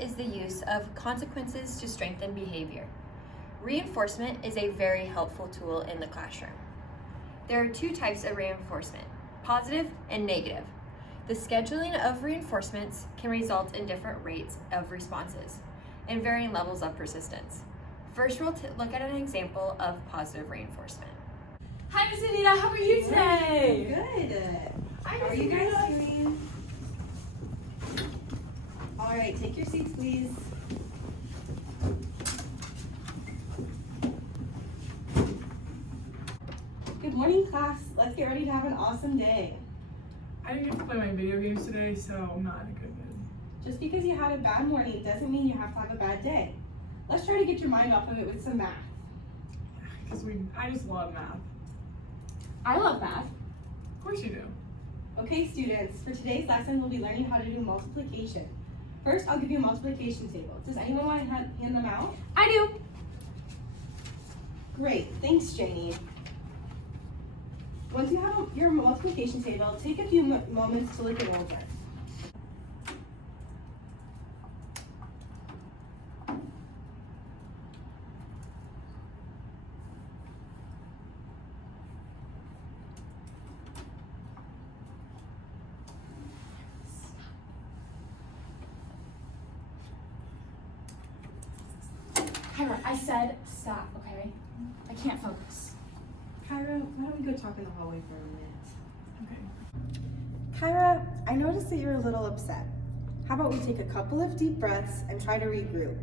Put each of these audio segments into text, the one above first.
is the use of consequences to strengthen behavior. Reinforcement is a very helpful tool in the classroom. There are two types of reinforcement, positive and negative. The scheduling of reinforcements can result in different rates of responses and varying levels of persistence. First, we'll look at an example of positive reinforcement. Hi, Miss Anita. How are you today? Good. Hi, How are Miss you guys Anita. doing? All right, take your seats, please. Good morning, class. Let's get ready to have an awesome day. I didn't get to play my video games today, so I'm not in a good mood. Just because you had a bad morning doesn't mean you have to have a bad day. Let's try to get your mind off of it with some math. Because I just love math. I love math. Of course you do. Okay, students, for today's lesson, we'll be learning how to do multiplication. First, I'll give you a multiplication table. Does anyone want to hand them out? I do. Great, thanks, Janie. Once you have your multiplication table, take a few moments to look it over. Kyra, I said stop, okay? I can't focus. Kyra, why don't we go talk in the hallway for a minute? Okay. Kyra, I noticed that you're a little upset. How about we take a couple of deep breaths and try to regroup?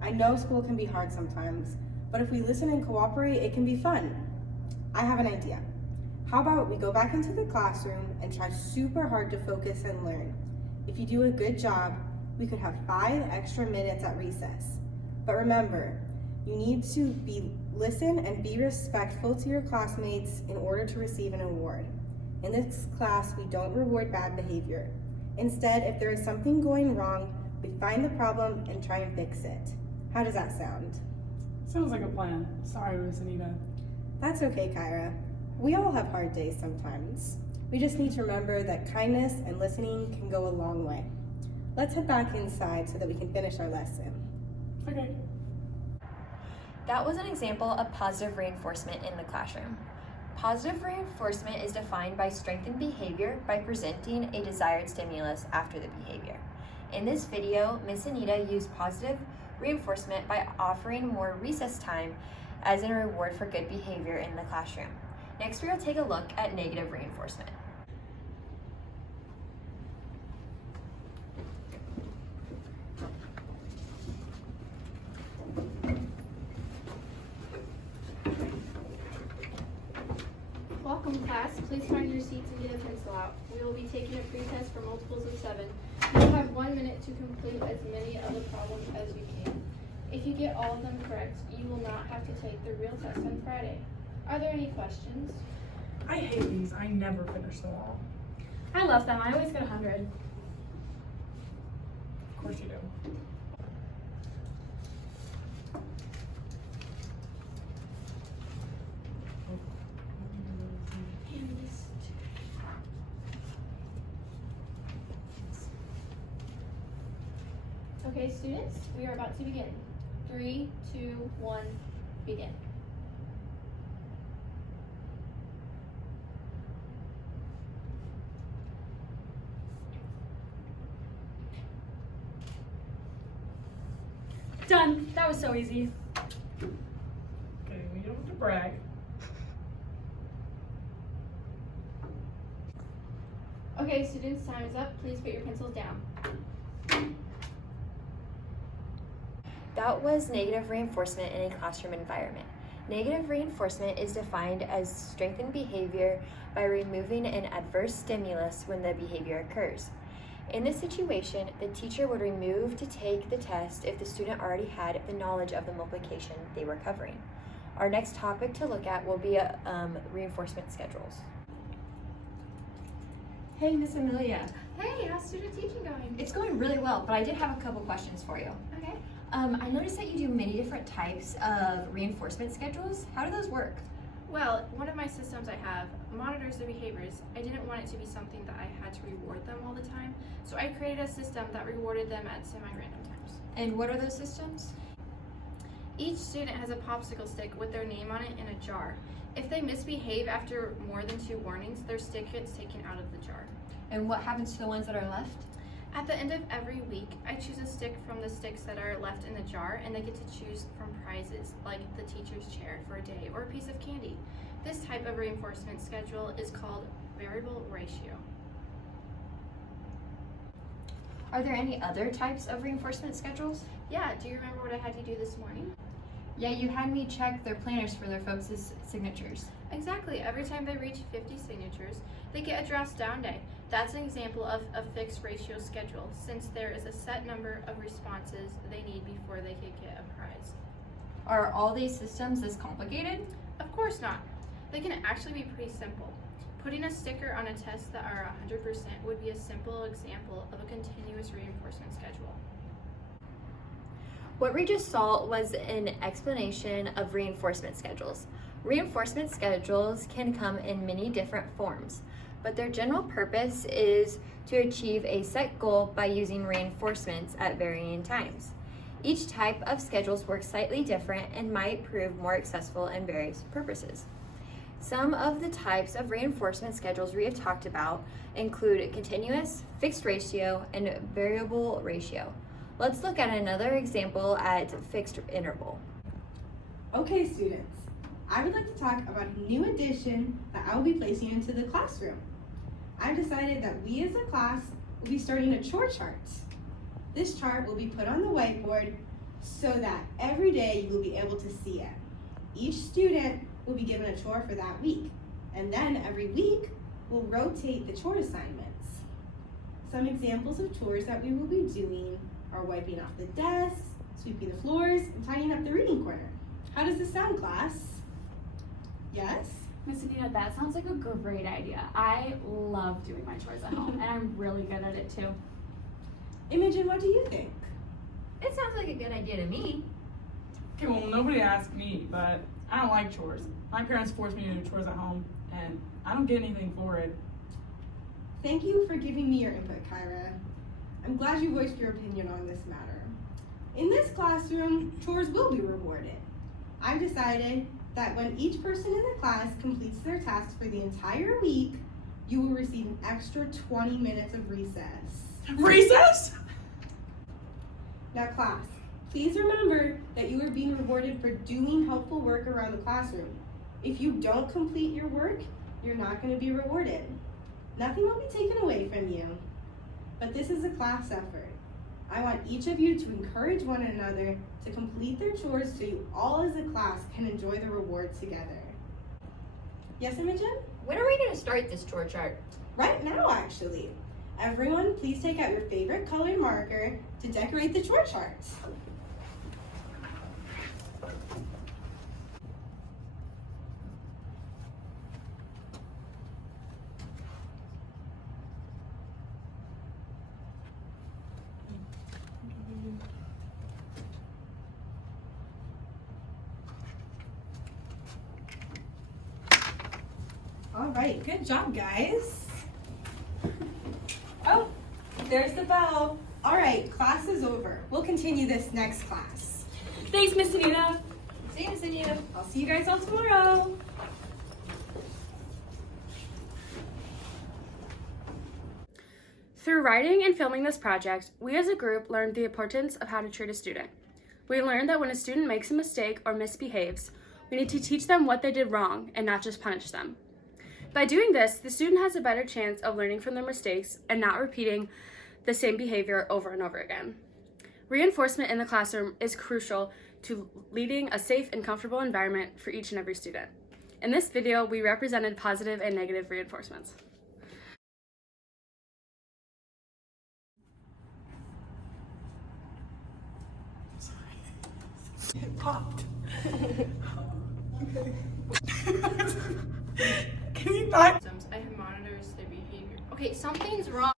I know school can be hard sometimes, but if we listen and cooperate, it can be fun. I have an idea. How about we go back into the classroom and try super hard to focus and learn? If you do a good job, we could have 5 extra minutes at recess. But remember, you need to listen and be respectful to your classmates in order to receive an award. In this class, we don't reward bad behavior. Instead, if there is something going wrong, we find the problem and try and fix it. How does that sound? Sounds like a plan. Sorry, Miss Anita. That's okay, Kyra. We all have hard days sometimes. We just need to remember that kindness and listening can go a long way. Let's head back inside so that we can finish our lesson. Okay. That was an example of positive reinforcement in the classroom. Positive reinforcement is defined by strengthened behavior by presenting a desired stimulus after the behavior. In this video, Miss Anita used positive reinforcement by offering more recess time as a reward for good behavior in the classroom. Next, we will take a look at negative reinforcement. Welcome, class. Please find your seats and get a pencil out. We will be taking a pre-test for multiples of 7. You will have 1 minute to complete as many of the problems as you can. If you get all of them correct, you will not have to take the real test on Friday. Are there any questions? I hate these. I never finish them all. I love them. I always get 100. Of course you do. Okay, students, we are about to begin. 3, 2, 1, begin. Done. That was so easy. Okay, we don't have to brag. Okay, students, time is up. Please put your pencils down. That was negative reinforcement in a classroom environment. Negative reinforcement is defined as strengthened behavior by removing an adverse stimulus when the behavior occurs. In this situation, the teacher would remove to take the test if the student already had the knowledge of the multiplication they were covering. Our next topic to look at will be reinforcement schedules. Hey, Miss Amelia. Hey, how's student teaching going? It's going really well, but I did have a couple questions for you. Okay. I noticed that you do many different types of reinforcement schedules. How do those work? Well, one of my systems I have monitors their behaviors. I didn't want it to be something that I had to reward them all the time, so I created a system that rewarded them at semi-random times. And what are those systems? Each student has a popsicle stick with their name on it in a jar. If they misbehave after more than 2 warnings, their stick gets taken out of the jar. And what happens to the ones that are left? At the end of every week, I choose a stick from the sticks that are left in the jar, and they get to choose from prizes like the teacher's chair for a day or a piece of candy. This type of reinforcement schedule is called variable ratio. Are there any other types of reinforcement schedules? Yeah, do you remember what I had you do this morning? Yeah, you had me check their planners for their folks' signatures. Exactly. Every time they reach 50 signatures, they get a dressed down day. That's an example of a fixed ratio schedule, since there is a set number of responses they need before they could get a prize. Are all these systems this complicated? Of course not. They can actually be pretty simple. Putting a sticker on a test that are 100% would be a simple example of a continuous reinforcement schedule. What we just saw was an explanation of reinforcement schedules. Reinforcement schedules can come in many different forms, but their general purpose is to achieve a set goal by using reinforcements at varying times. Each type of schedules works slightly different and might prove more successful in various purposes. Some of the types of reinforcement schedules we have talked about include continuous, fixed ratio, and variable ratio. Let's look at another example at fixed interval. Okay, students, I would like to talk about a new addition that I will be placing into the classroom. I've decided that we as a class will be starting a chore chart. This chart will be put on the whiteboard so that every day you will be able to see it. Each student will be given a chore for that week, and then every week we'll rotate the chore assignments. Some examples of chores that we will be doing are wiping off the desks, sweeping the floors, and tidying up the reading corner. How does this sound, class? Yes? Miss Anita, that sounds like a great idea. I love doing my chores at home, and I'm really good at it too. Imogen, what do you think? It sounds like a good idea to me. Okay, well, nobody asked me, but I don't like chores. My parents forced me to do chores at home, and I don't get anything for it. Thank you for giving me your input, Kyra. I'm glad you voiced your opinion on this matter. In this classroom, chores will be rewarded. I've decided that when each person in the class completes their task for the entire week, you will receive an extra 20 minutes of recess. Recess? Now class, please remember that you are being rewarded for doing helpful work around the classroom. If you don't complete your work, you're not going to be rewarded. Nothing will be taken away from you. But this is a class effort. I want each of you to encourage one another to complete their chores so you all as a class can enjoy the reward together. Yes, Imogen? When are we going to start this chore chart? Right now, actually. Everyone, please take out your favorite colored marker to decorate the chore chart. All right, good job, guys. Oh, there's the bell. All right, class is over. We'll continue this next class. Thanks, Miss Anita. See you, Miss Anita. I'll see you guys all tomorrow. Through writing and filming this project, we as a group learned the importance of how to treat a student. We learned that when a student makes a mistake or misbehaves, we need to teach them what they did wrong and not just punish them. By doing this, the student has a better chance of learning from their mistakes and not repeating the same behavior over and over again. Reinforcement in the classroom is crucial to leading a safe and comfortable environment for each and every student. In this video, we represented positive and negative reinforcements. It popped. Can you not? I have monitors their behavior. Okay, something's wrong.